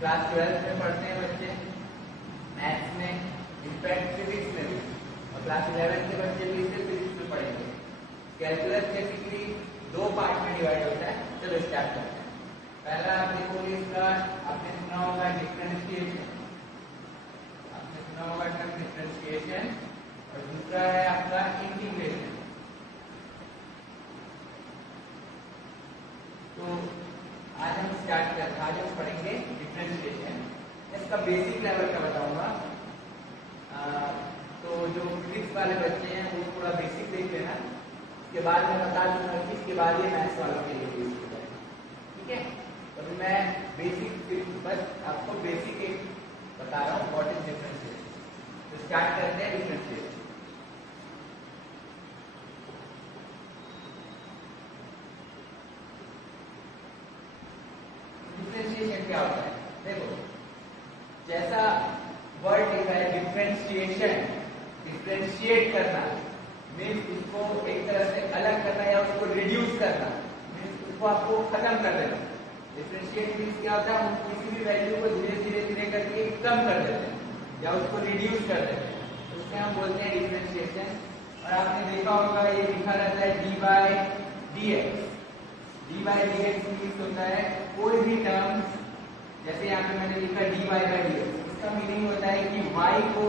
Class 12 में पढ़ते हैं बच्चे, मैथ्स में, इनफैक्ट फिजिक्स में भी, और क्लास 11 के बच्चे भी इसे फिजिक्स में पढ़ेंगे। कैलकुलस बेसिकली दो पार्ट में डिवाइड होता है। चलो स्टार्ट करते हैं। पहला आप देखोगे इसका, आपने सुना होगा डिफरेंशिएशन, आपने सुना होगा टर्म डिफरेंशिएशन, और दूसरा है आपका इंटीग्रेशन। तो आज हम स्टार्ट करते हैं, आज हम पढ़ेंगे डिफरेंशिएशन। इसका बेसिक लेवल का बताऊंगा। तो जो फिजिक्स वाले बच्चे हैं वो थोड़ा बेसिक देख लेना, उसके बाद मैं बता दूंगा कि इसके बाद ये मैथ्स वालों के लिए यूज होता है। ठीक है, तो अभी मैं बेसिक बस आपको बेसिक एक बता रहा हूँ, व्हाट इज डिफरेंशिएशन। तो स्टार्ट करते हैं डिफरेंशिएशन। डिफरेंशिएशन क्या होता है? देखो, जैसा वर्ड लिखा है डिफरेंशिएशन, डिफरेंशिएट करना मीन्स उसको एक तरह से अलग करना या उसको रिड्यूस करना, मीन्स उसको आपको खत्म कर देना। डिफरेंशिएट मीन्स क्या होता है? हम किसी भी वैल्यू को धीरे धीरे धीरे करके कम कर देते हैं या उसको रिड्यूस कर देते हैं, तो उसमें हम बोलते हैं डिफरेंशिएशन। और आपने देखा होगा ये लिखा रहता है d by d x. D by d x means होता है कोई भी टर्म, जैसे यहाँ पे मैंने लिखा d y by d x, इसका मीनिंग होता है कि y को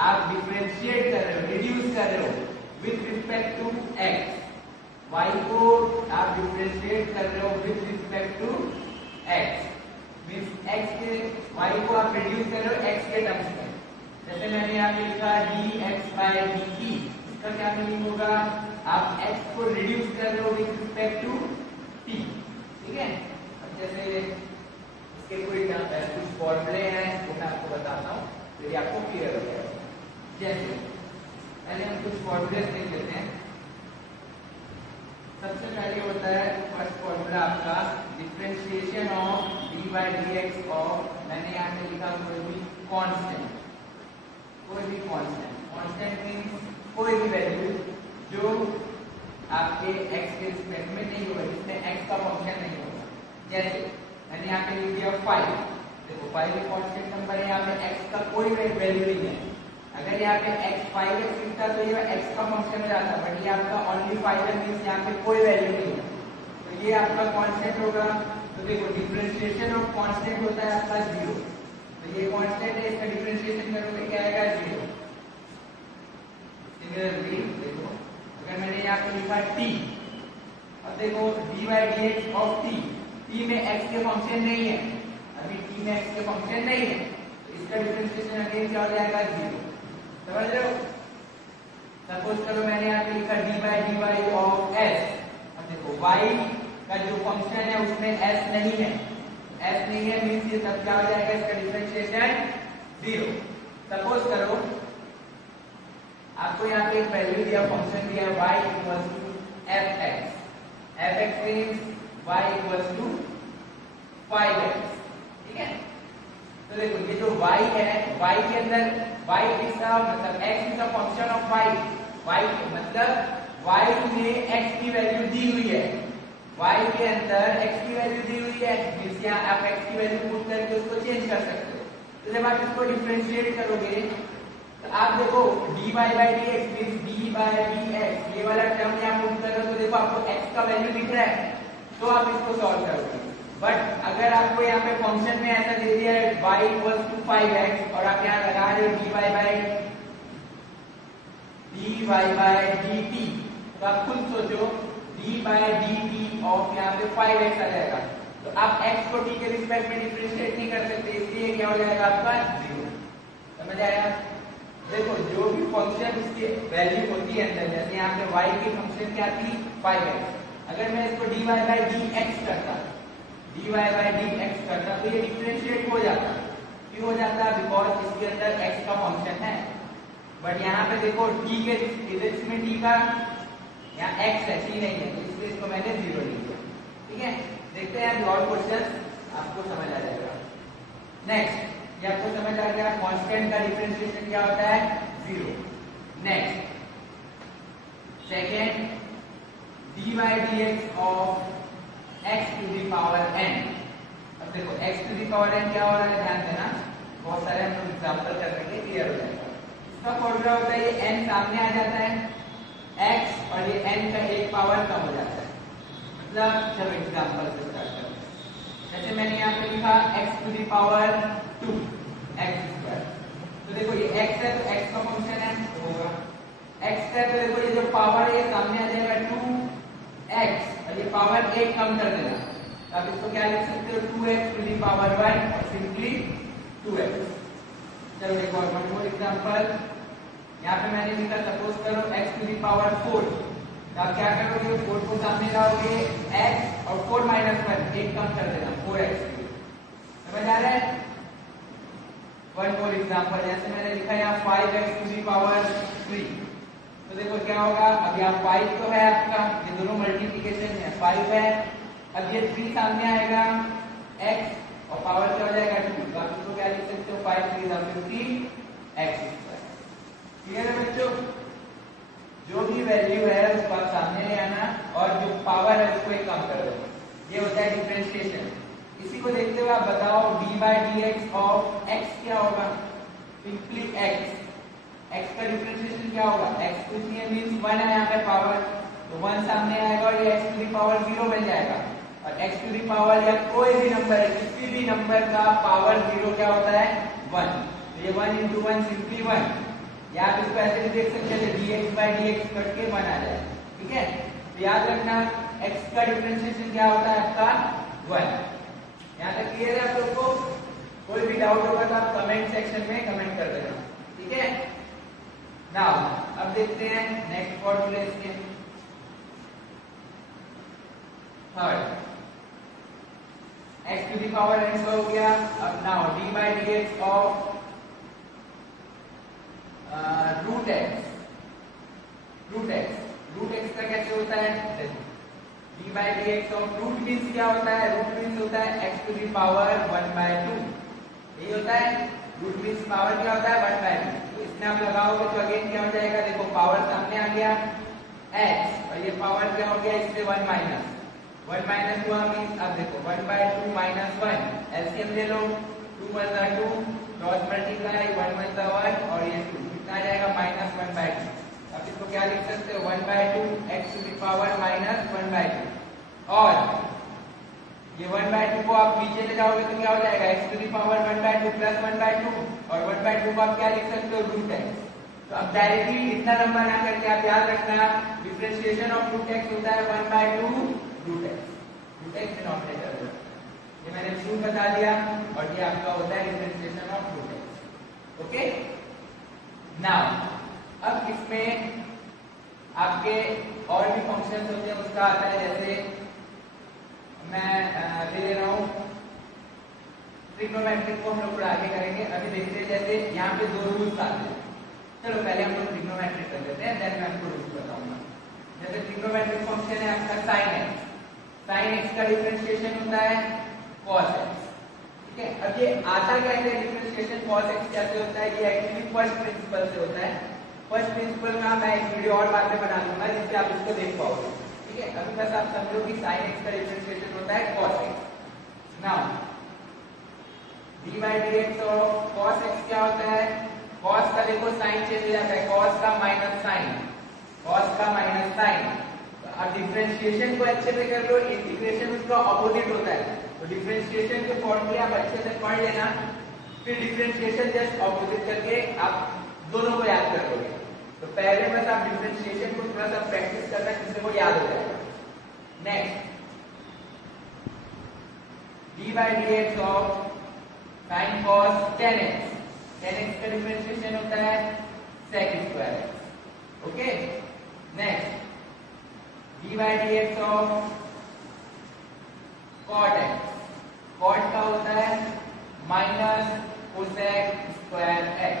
आप डिफरेंशिएट कर रहे हो, रिड्यूस कर रहे हो with respect to x। y को आप डिफरेंशिएट कर रहे हो with respect to x, means x के y को आप रिड्यूस कर रहे हो x के टर्म्स में। जैसे मैंने यहाँ पे लिखा dx बाय dt, इसका क्या मीनिंग होगा? आप x को रिड्यूस कर रहे हो विथ रिस्पेक्ट टू t। ठीक है, अब जैसे इसके कोई कुछ फॉर्मूले हैं वो मैं आपको बताता हूँ, फिर आपको क्लियर हो जाएगा। जैसे पहले हम कुछ फॉर्मूले देख लेते हैं। सबसे पहले होता है फर्स्ट फॉर्मूला आपका differentiation of D by d x of, मैंने यहाँ पे लिखा कोई भी कांस्टेंट, कोई भी कांस्टेंट। कांस्टेंट मींस कोई भी वैल्यू जो आपके x के रिस्पेक्ट में नहीं होगा, जिसमें x का फंक्शन नहीं होगा। जैसे मैंने यहाँ पे लिख दिया 5, देखो 5 एक कांस्टेंट नंबर है, यहाँ पे x का कोई वैल्यू नहीं है। अगर यहाँ पे x 5x लिखता तो ये x का फंक्शन हो जाता, बट ये आपका ओनली 5 मींस यहाँ पे कोई वैल्यू नहीं है, तो ये आपका कांस्टेंट होगा। तो देखो डिफरेंशिएशन ऑफ कांस्टेंट होता है आपका 0, तो ये कांस्टेंट है, इसका डिफरेंशिएशन करोगे क्या आएगा? 0। सिमिलरली देखो अगर मैंने यहाँ पे लिखा t, अब देखो D by d x of t, t में x के फंक्शन नहीं है, अभी t में x के फंक्शन नहीं है, तो इसका डिफरेंशिएशन अगेन क्या हो जाएगा? 0। समझ रहे हो? सपोज करो मैंने यहाँ पे लिखा d by d y of s, अब देखो y का जो फंक्शन है उसमें s नहीं है, s नहीं है मीन्स ये तब क्या हो जाएगा? इसका डिफरेंशिएशन 0। सपोज करो आपको यहाँ पे एक वैल्यू दिया, फंक्शन दिया y equals to fx, fx means y equals to 5x। ठीक है, तो देखो ये जो y है, y के अंदर y इसका मतलब x is a function of y, y मतलब y में x की वैल्यू दी हुई है, y के अंदर x की वैल्यू दी हुई है, मींस यहाँ आप x की वैल्यू पुट करके उसको चेंज कर सकते हो। तो जब आप इसको डिफरेंशिएट करोगे तो आप देखो dy by d x means d by d x, ये वाला टर्म यहाँ पुट कर रहे हो तो देखो आपको x का वैल्यू दिख रहा है, तो आप इसको सॉल्व करोगे। बट अगर आपको यहाँ पे फंक्शन में ऐसा दे दिया है y इक्वल्स टू 5x और आप यहाँ लगा रहे हो dy बाई dt, तो आप खुद सोचो d बाई dt ऑफ यहाँ पे 5x आ जाएगा, तो आप x को t के रिस्पेक्ट में डिफरेंशिएट नहीं कर सकते, इसलिए क्या हो जाएगा आपका 0। समझ आया? देखो जो भी फंक्शन उसकी वैल्यू होती है अंदर, जैसे यहाँ पे y की फंक्शन क्या थी? 5x, अगर मैं इसको dy बाई dx करता, dy बाई dx करता तो ये डिफरेंशिएट हो जाता। क्यों हो जाता? बिकॉज इसके अंदर x का फंक्शन है, बट यहाँ पे देखो t के इसमें t का यहाँ x है, t नहीं है, तो इसलिए इसको मैंने 0 लिख दिया। ठीक है, देखते हैं और क्वेश्चन आपको समझ आ जाएगा। नेक्स्ट, ये आपको समझ आ गया कांस्टेंट का डिफरेंशिएशन क्या होता है? 0। Next second, dy dx of x to the power n। अब देखो x to the power n क्या हो रहा है, ध्यान देना, बहुत सारे हम लोग एग्जांपल कर लेंगे, क्लियर हो जाएगा। इसका फॉर्मूला होता है ये n सामने आ जाता है x और ये n का एक पावर कम हो जाता है। मतलब चलो एग्जांपल से स्टार्ट करते हैं। जैसे मैंने यहाँ पे लिखा x to the power 2 x square, तो देखो ये x है तो x का फंक्शन है तो होगा x है, तो देखो ये जो पावर है सामने आ जाएगा 2x और ये पावर 1 कम कर देना, तो आप इसको क्या लिख सकते हो 2x टू दी पावर 1 और सिंपली 2x। चलो देखो वन मोर एग्जांपल, यहाँ पे मैंने लिखा सपोज करो x टू दी पावर 4, तो आप क्या करोगे 4 को सामने लाओगे x और 4 माइनस 1 एक कम कर देना 4x, समझ आ रहा है। वन मोर एग्जांपल, जैसे मैंने लिखा यहाँ 5x टू दी पावर 3, तो देखो क्या होगा, अब यहाँ 5 तो है आपका, ये दोनों मल्टीप्लिकेशन है, 5 है, अब ये 3 सामने आएगा x और पावर क्या हो जाएगा 2, तो आप इसको क्या लिख सकते हो 5 3 15 x स्क्वायर। क्लियर है बच्चों, जो भी वैल्यू है उसको आप सामने ले आना और जो पावर है उसको एक कम कर दो, ये होता है डिफरेंशिएशन। इसी को देखते हुए आप बताओ d/dx ऑफ x क्या होगा, सिंपली x का डिफरेंशिएशन क्या होगा, x कुछ नहीं है मींस 1 है यहाँ पे पावर, तो 1 सामने आएगा और ये x टू दी पावर 0 बन जाएगा, और x टू दी पावर या कोई भी नंबर है, किसी भी नंबर का पावर 0 क्या होता है 1, तो ये 1 into 1 सिंपली 1, या आप इसको ऐसे भी देख सकते हैं dx/dx कट के 1 आ जाए, ठीक है। तो याद रखना x का डिफरेंशिएशन क्या होता है आपका 1। यहाँ तक क्लियर है आप लोग को, कोई भी डाउट होगा तो आप कमेंट सेक्शन में कमेंट कर देना, ठीक है। नाउ अब देखते हैं नेक्स्ट फॉर्मूले इसके, third x to the power n हो गया। अब now d/dx of root x का कैसे होता है, d/dx ऑफ रूट मींस क्या होता है, रूट मींस होता है x टू दी पावर 1/2, यही होता है, रूट मींस पावर क्या होता है 1/2, तो इसमें आप लगाओगे तो अगेन क्या हो जाएगा, देखो पावर सामने आ गया x और ये पावर क्या हो गया इससे 1 माइनस हुआ मींस, अब देखो 1/2 माइनस 1 एलसीएम ले लो, 2 1 जा 2 क्रॉस मल्टीप्लाई 1 1 जा 1 और ये 2 कितना आ जाएगा -1/2। अब इसको क्या लिख सकते हो 1/2 x टू दी पावर -1/2, और ये 1/2 को आप नीचे ले जाओगे तो क्या हो जाएगा x to the power 1/2 plus 1/2, और 1/2 को आप क्या लिख सकते हो रूट x। तो अब डायरेक्टली इतना नंबर ना करके आप याद रखना डिफरेंशिएशन ऑफ रूट x होता है 1/2 रूट x डिनोमिनेटर, ये मैंने प्रूफ बता दिया, और ये आपका होता है differentiation of root x, okay. Now अब इसमें आपके और भी फंक्शंस होते हैं, उसका आता है, जैसे मैं ले रहा हूँ ट्रिग्नोमेट्रिक को हम लोग आगे करेंगे, अभी देखते हैं जैसे यहाँ पे दो रूल्स आते हैं। चलो पहले हम लोग ट्रिग्नोमेट्रिक कर लेते हैं, देन मैं आपको रूल्स बताऊंगा। जैसे ट्रिग्नोमेट्रिक फंक्शन है आपका sin x का डिफरेंशिएशन होता है cos x, ठीक है। अब ये आता कैसे डिफरेंशिएशन cos x कैसे होता है, ये एक्चुअली फर्स्ट प्रिंसिपल से होता है। फर्स्ट प्रिंसिपल का मैं एक वीडियो और बाद में बना दूंगा जिससे आप इसको देख पाओगे, ठीक है। अभी बस आप समझो कि sin x का डिफरेंशिएशन होता है cos x। Now d/dx of cos x क्या होता है, cos का देखो साइन चेंज हो जाता है, cos का माइनस साइन। अब डिफरेंशिएशन को अच्छे से कर लो, इंटीग्रेशन उसका ऑपोजिट होता है, तो डिफरेंशिएशन के फॉर्मूले आप अच्छे से पढ़ लेना, फिर डिफरेंशिएशन जस्ट ऑपोजिट करके आप दोनों को याद कर लोगे। तो पहले बस आप डिफरेंशिएशन को थोड़ा सा प्रैक्टिस करना जिससे वो याद हो जाएगा। Next d/dx of sin cos 10x, 10x का डिफरेंशिएशन होता है sec square x, okay. Next d/dx of cot x, cot का होता है माइनस cosec स्क्वायर x,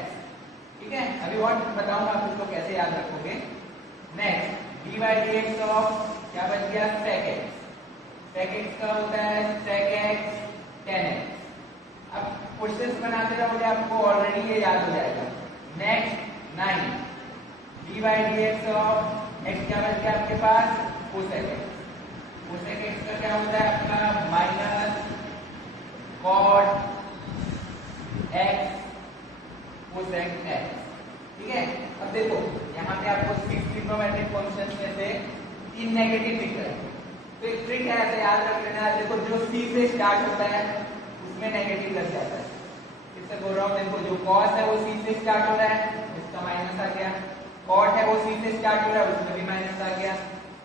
ठीक है। अभी और बताऊंगा आप इसको कैसे याद रखोगे। नेक्स्ट d/dx ऑफ क्या बच गया sec x का होता है sec x 10x। अब क्वेश्चंस बनाते रहोगे आपको ऑलरेडी ये याद हो जाएगा। नेक्स्ट 9 d/dx ऑफ x क्या बच गया आपके पास cosec x का क्या होता है आपका minus cot x cosec x। ठीक है, अब देखो यहाँ पे आपको 6 ट्रिग्नोमेट्रिक फंक्शंस में से 3 नेगेटिव दिख रहे हैं। तो एक ट्रिक है, ऐसे याद रख लेना, देखो जो c से स्टार्ट होता है उसमें नेगेटिव लग जाता है। फिर से बोल रहा हूँ, देखो जो cos है वो c से स्टार्ट हो रहा है, इसका माइनस आ गया। cot है वो c से स्टार्ट हो रहा है, उसमें भी माइनस आ गया।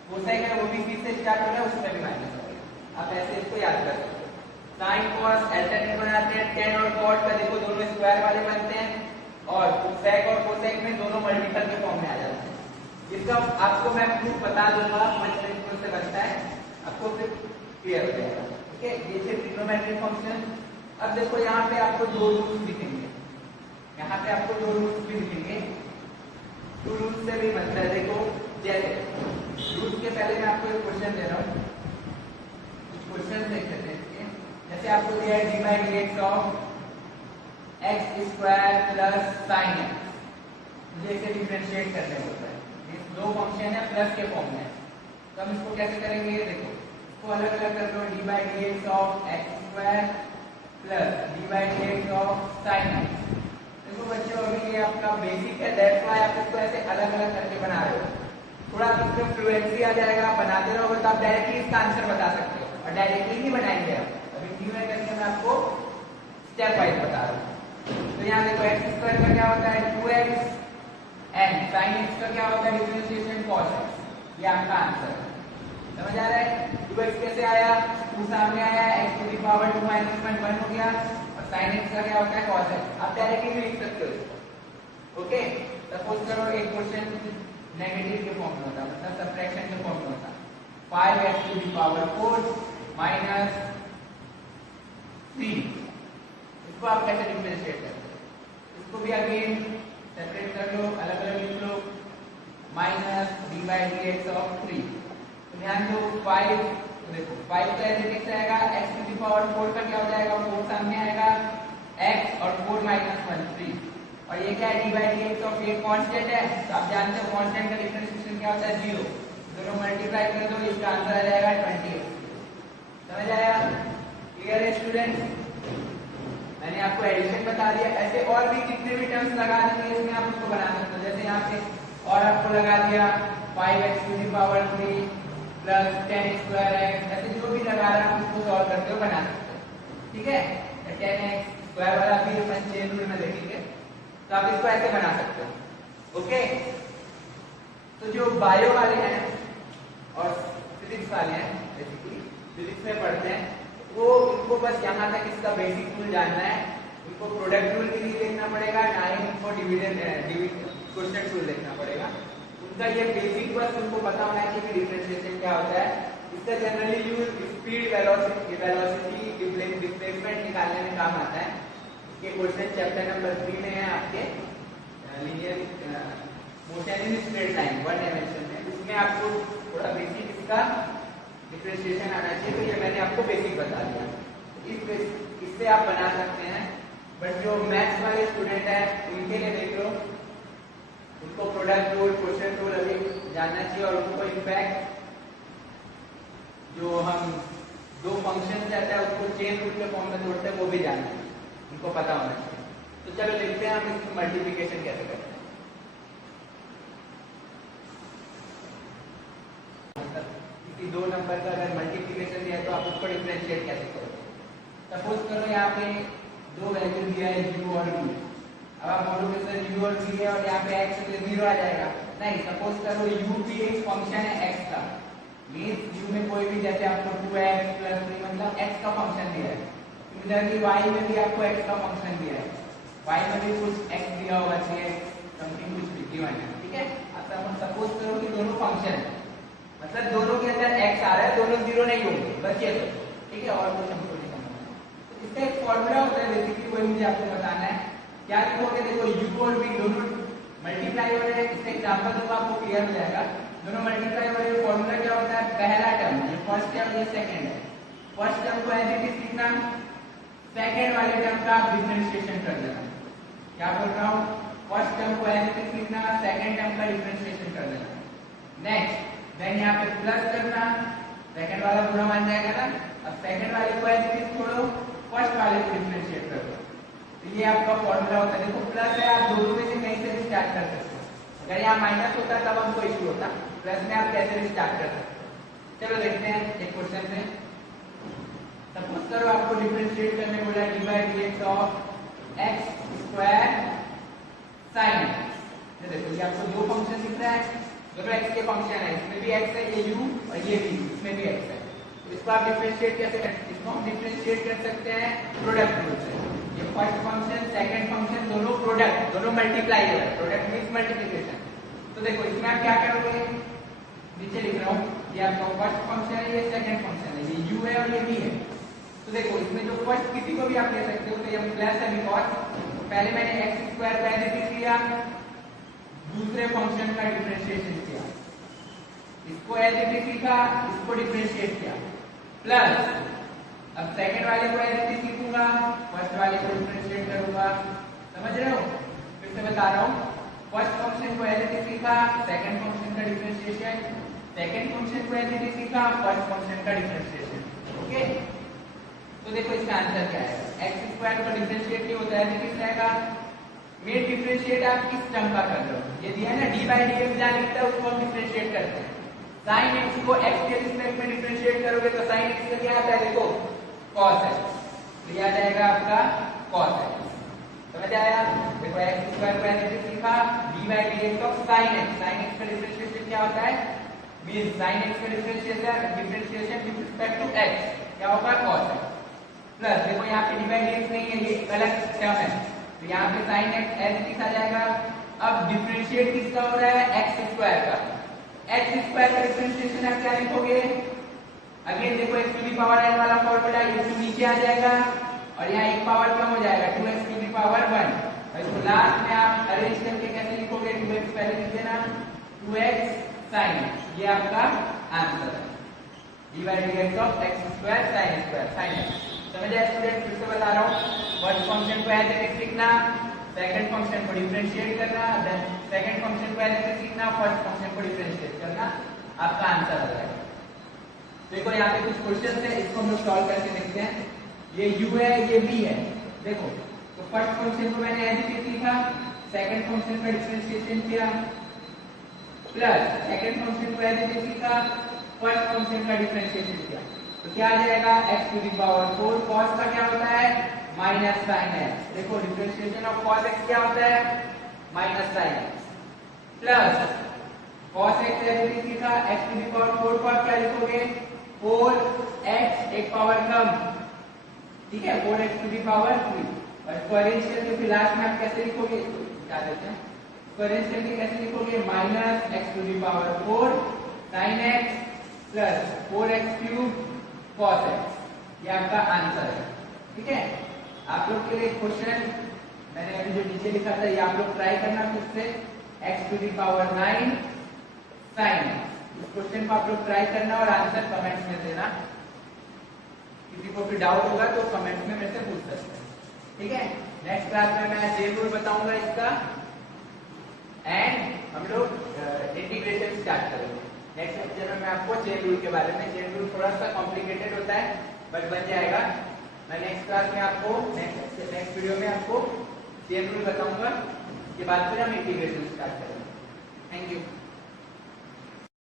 cosec है वो भी c से स्टार्ट हो रहा है, उसमें भी माइनस आ गया। आप ऐसे इसको याद कर सकते हो। sin cos अल्टरनेट बनाते हैं, tan और cot का देखो दोनों स्क्वायर वाले बनते हैं, और sec और cosec में दोनों मल्टीपल के फॉर्म में आ जाते हैं। इसका आपको मैं प्रूफ बता दूंगा, पंचमेंट से बनता है, आपको फिर क्लियर हो जाएगा। ठीक है, ये थे ट्रिग्नोमेट्रिक फंक्शन। अब देखो यहाँ पे आपको दो रूल्स दिखेंगे, यहाँ पे आपको दो रूल्स भी दिखेंगे। दो रूल्स से भी बनता है। देखो जैसे रूल्स के पहले मैं आपको एक क्वेश्चन दे रहा हूँ, कुछ क्वेश्चन देख लेते हैं इसके। जैसे आपको दिया है D by d x of x square plus sine x, मुझे इसे डिफरेंशिएट करने होता है। ये दो फंक्शन है प्लस के फॉर्म में, तो हम इसको कैसे करेंगे? देखो इसको अलग अलग कर लो, d by d x of x square plus d by d x of sine x. देखो बच्चों अभी ये आपका बेसिक है, दैट्स व्हाई आप इसको ऐसे अलग अलग करके बना रहे हो। थोड़ा इसमें फ्लुएंसी आ जाएगा, बनाते रहोगे तो आप डायरेक्टली इसका आंसर बता सकते हो, और डायरेक्टली नहीं बनाएंगे आप, अभी न्यू है करके मैं आपको स्टेप वाइज बता रहा हूँ। तो यहाँ देखो एक्स स्क्वायर का क्या होता है 2x, एंड साइन एक्स का क्या होता है डिफरेंशिएशन cos x। ये आपका आंसर है, समझ आ रहा है? 2x कैसे आया, 2 सामने आया, x to the power 2 minus 1 हो गया, और साइन एक्स का क्या होता है cos x। आप डायरेक्टली भी लिख सकते हो इसको। ओके, सपोज करो एक क्वेश्चन नेगेटिव के फॉर्म में होता, मतलब सब्ट्रैक्शन के फॉर्म में होता, 5x to the power 4 minus 3, इसको आप कैसे डिफरेंशिएट करते हैं? इसको भी अगेन सेपरेट कर लो, अलग अलग लिख लो, minus d by d x of 3। तो ध्यान दो 5, देखो 5 का एज आएगा, x टू द पावर 4 का क्या हो जाएगा, 4 सामने आएगा, x और 4 माइनस 1 3, और ये क्या है D by d x of, ये कांस्टेंट है, तो आप जानते हो कांस्टेंट का डिफरेंशिएशन क्या होता है 0। दोनों मल्टीप्लाई कर दो, इसका आंसर आ जाएगा 20। समझ आया? क्लियर है स्टूडेंट्स? मैंने आपको एडिशन बता दिया, ऐसे और भी जितने भी टर्म्स लगा देंगे इसमें आप उसको बना सकते हो। जैसे यहाँ पे और आपको लगा दिया 5x to the power 3 plus 10 square x, ऐसे जो भी लगा रहा है उसको सॉल्व करते हुए बना सकते हो। ठीक है, 10x स्क्वायर वाला भी अपन चेन रूल में देखेंगे, तो आप इसको ऐसे बना सकते हो। ओके, तो जो बायो वाले हैं और फिजिक्स वाले हैं, बेसिकली फिजिक्स में पढ़ते हैं, वो इनको बस यहाँ तक इसका बेसिक रूल जानना है। इनको प्रोडक्ट रूल भी नहीं देखना पड़ेगा, ना ही इनको डिविजन क्वेश्चन रूल देखना पड़ेगा। उनका ये बेसिक बस उनको पता होना चाहिए कि डिफरेंशिएशन क्या होता है। इसका generally use speed, velocity, displacement निकालने में काम आता है। ये क्वेश्चन चैप्टर नंबर 3 में है आपके, linear motion in straight line 1 dimension में। उसमें आपको थोड़ा बेसिक इसका डिफरेंशिएशन आना चाहिए, तो ये मैंने आपको बेसिक बता दिया। इससे आप बना सकते हैं, बट जो मैथ्स वाले स्टूडेंट हैं उनके लिए देख लो, उनको प्रोडक्ट रूल, क्वेश्चन रूल अभी जानना चाहिए, और उनको इनफैक्ट जो हम दो फंक्शन रहता है उसको चेन रूल के फॉर्म में तोड़ते हैं वो भी जानना चाहिए, उनको पता होना चाहिए। तो चलो देखते हैं हम इसकी मल्टीप्लिकेशन कैसे करते हैं। 2 नंबर का अगर मल्टीप्लिकेशन दिया तो आप उसको डिफरेंशिएट कैसे करोगे? सपोज करो यहाँ पे दो वैल्यू दिया है u और v। अब आप बोलोगे सर u और v है और यहाँ पे x तो 0 आ जाएगा। नहीं, सपोज करो u भी एक फंक्शन है x का, मींस u में कोई भी, जैसे आपको 2x + 3 मतलब x का फंक्शन दिया है, सिमिलरली y में भी आपको x का फंक्शन दिया है, y में भी कुछ x दिया होगा, 3x समथिंग कुछ भी गिवन है। ठीक है, अब सपोज करो कि दोनों फंक्शन है, मतलब दोनों के अंदर x आ रहा है, दोनों 0 नहीं होंगे, बस ये तो। ठीक है, और कुछ हमको नहीं समझना। तो इसका एक फॉर्मूला होता है, बेसिकली वही मुझे आपको बताना है। क्या लिखोगे? देखो u और v दोनों मल्टीप्लाई हो रहे हैं, इसका एग्जांपल दूंगा आपको क्लियर हो जाएगा। दोनों मल्टीप्लाई हो रहे हैं, फॉर्मूला क्या होता है? पहला टर्म, ये फर्स्ट टर्म, ये सेकंड है। फर्स्ट टर्म को एज इट इज लिखना, सेकंड वाले टर्म का डिफरेंशिएशन कर देना। क्या बोल रहा हूँ? फर्स्ट टर्म को एज इट इज लिखना, सेकंड टर्म का डिफरेंशिएशन कर देना। नेक्स्ट देन यहाँ पे प्लस करना, सेकंड वाला पूरा मान जाएगा ना। अब सेकंड वाले को एज इट इज छोड़ो, फर्स्ट वाले को डिफरेंशिएट कर दो। तो ये आपका फॉर्मूला होता है। देखो प्लस है, आप दोनों में से कहीं से भी स्टार्ट कर सकते हो। अगर यहाँ माइनस होता तब हमको इशू होता, प्लस में आप कैसे भी स्टार्ट कर सकते हो। चलो देखते हैं एक क्वेश्चन से। सपोज करो आपको डिफरेंशिएट करने बोला D by d x of x square sine x. देखो ये आपको दो फंक्शन दिख रहा है, दोनों एक्स के फंक्शन है, इसमें भी एक्स है, ये u और ये v, इसमें भी एक्स है। तो इसको आप डिफरेंशिएट कैसे करते हैं? इसको हम डिफरेंशिएट कर सकते हैं प्रोडक्ट रूल से। ये फर्स्ट फंक्शन सेकंड फंक्शन दोनों प्रोडक्ट, दोनों मल्टीप्लाई है, प्रोडक्ट मींस मल्टीप्लिकेशन। तो देखो इसमें आप क्या करोगे, नीचे लिख रहा हूँ, ये आपका फर्स्ट फंक्शन है, ये सेकंड फंक्शन है, ये u है और ये v है। तो देखो इसमें जो फर्स्ट किसी को भी आप ले सकते हो, तो ये प्लस है बिकॉज पहले मैंने एक्स स्क्वायर का एज इट इज लिया, दूसरे फंक्शन का डिफरेंशिएशन किया, इसको एज इट इज लिखा, इसको डिफरेंशिएट किया, प्लस अब सेकंड वाले को एज इट इज लिखूंगा, फर्स्ट वाले को डिफरेंशिएट करूंगा। समझ रहे हो? फिर से बता रहा हूँ, फर्स्ट फंक्शन को एज इट इज लिखा, सेकंड फंक्शन का डिफरेंशिएशन, सेकंड फंक्शन को एज इट इज लिखा, फर्स्ट फंक्शन का डिफरेंशिएशन। ओके, तो देखो इसका आंसर क्या है, एक्स स्क्वायर को डिफरेंशिएट नहीं होता है, किस रहेगा, मेन डिफरेंशिएट आप किस टर्म का कर रहे हो, ये दिया है ना डी बाई डी एक्स जहां लिखता है उसको हम डिफरेंशिएट करते हैं। साइन एक्स को एक्स के रिस्पेक्ट में डिफरेंशिएट करोगे तो साइन एक्स का क्या आता है, देखो कॉस एक्स, तो ये आ जाएगा आपका कॉस एक्स। समझ आया? देखो एक्स स्क्वायर को एज इट लिखा, d by d x of sine x, sine x का डिफरेंशिएशन क्या होता है, मीन साइन एक्स का differentiation with respect to x क्या होगा, कॉस एक्स। प्लस देखो यहाँ पे डी बाई डी एक्स नहीं है, ये अलग टर्म है, तो यहाँ पे sine x as it is आ जाएगा। अब डिफरेंशिएट किसका हो रहा है, एक्स स्क्वायर का, एक्स स्क्वायर का डिफरेंशिएशन आप क्या लिखोगे, अगेन देखो x to the power n वाला फॉर्मूला, ये टू नीचे आ जाएगा और यहाँ एक पावर कम हो जाएगा, 2x टू दी पावर 1, और इसको लास्ट में आप अरेंज करके कैसे लिखोगे, 2x पहले लिख देना, 2x sin, ये आपका आंसर है, D by d x of x square sine square sine x. समझ आया स्टूडेंट? फिर से बता रहा हूँ, फर्स्ट फंक्शन को एज इट इज लिखना, सेकंड फंक्शन को डिफरेंशिएट करना, देन सेकंड फंक्शन को एज इट इज लिखना, फर्स्ट फंक्शन को डिफरेंशिएट करना, आपका आंसर आ जाएगा। देखो यहाँ पे कुछ क्वेश्चन है, इसको हम लोग सॉल्व करके देखते हैं। ये u है, ये v है। देखो तो फर्स्ट फंक्शन को मैंने एज इट इज लिखा, सेकंड फंक्शन का डिफरेंशिएशन किया, प्लस सेकंड फंक्शन को एज इट इज लिखा, फर्स्ट फंक्शन का डिफरेंशिएशन किया, तो क्या आ जाएगा, x to the power 4, cos का क्या होता है, माइनस साइन एक्स। देखो डिफरेंशिएशन ऑफ cos x क्या होता है, minus sine x, plus cos x as it is लिखा, x टू दी पावर 4 को आप क्या लिखोगे, 4x एक पावर कम, ठीक है, 4x टू दी पावर 3, और इसको अरेंज करके फिर लास्ट में आप कैसे लिखोगे, क्या देते हैं, इसको अरेंज करके कैसे लिखोगे, minus x to the power 4 sin x plus 4x cube cos x, ये आपका आंसर है। ठीक है, आप लोग के लिए क्वेश्चन मैंने अभी जो नीचे लिखा था, ये आप लोग ट्राई करना खुद से, x to the power 9 sin x, इस क्वेश्चन को आप लोग ट्राई करना और आंसर कमेंट्स में देना। किसी को भी डाउट होगा तो कमेंट्स में मेरे से पूछ सकते हैं। ठीक है, नेक्स्ट क्लास में मैं चेन रूल बताऊंगा इसका, एंड हम लोग इंटीग्रेशन स्टार्ट करेंगे। नेक्स्ट लेक्चर में मैं आपको चेन रूल के बारे में, चेन रूल थोड़ा सा कॉम्प्लिकेटेड होता है बट बन जाएगा। मैं नेक्स्ट क्लास में आपको नेक्स्ट वीडियो में आपको चेन रूल बताऊंगा, उसके बाद फिर हम इंटीग्रेशन स्टार्ट करेंगे। Thank you.